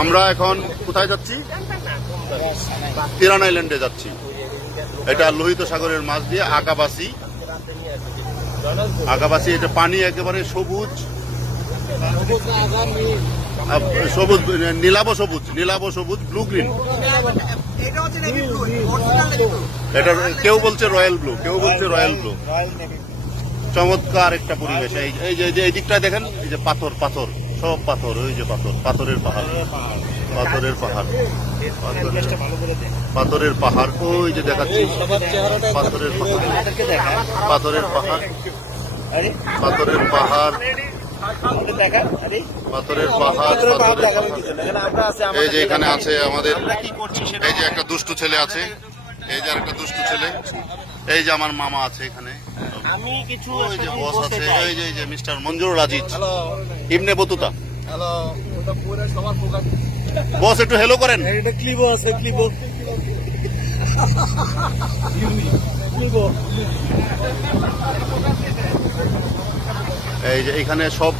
আমরা এখন কোথায় যাচ্ছি? তিরান আইল্যান্ডে যাচ্ছি। এটা লোহিত সাগরের মাছ দিয়ে আগাবাসি। এটা পানি একেবারে সবুজ সবুজ, নীলাভ সবুজ, ব্লু গ্রিন। এটা কেউ বলছে রয়্যাল ব্লু, কেউ বলছে রয়্যাল ব্লু। চমৎকার একটা পরিবেশ। এই যে এই দিকটায় দেখেন, এই যে পাথর সব পাথর, ওই যে পাথরের পাহাড়, ওই যে দেখাচ্ছি পাথরের পাহাড়। এই যে এখানে আছে আমাদের, এই যে একটা দুষ্টু ছেলে আছে, এই যে একটা দুষ্টু ছেলে, এই যে আমার মামা আছে এখানে, ওই যে বস আছে, এই যে mister Manzurul Aziz Ibn Battuta. Boss একটু হেলো করেন। এই যে এখানে সব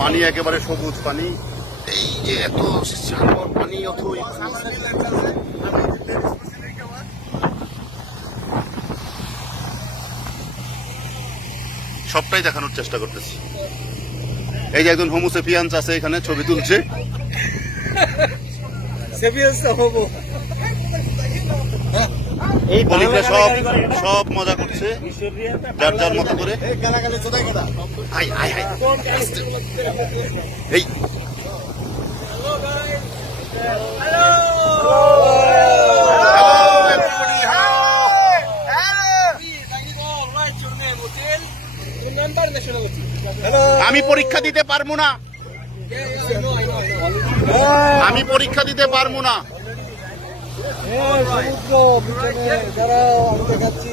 পানি একেবারে সবুজ পানি। এই যে এত পানি, সবটাই দেখানোর চেষ্টা করতেছি। এই যে একজন হোমোসেপিয়ান্স আছে এখানে, ছবি তুলছে। সব মজা করছে যার যার মতো করে। এই আমি পরীক্ষা দিতে পারবো না, সমুদ্র যারা আমি দেখাচ্ছি।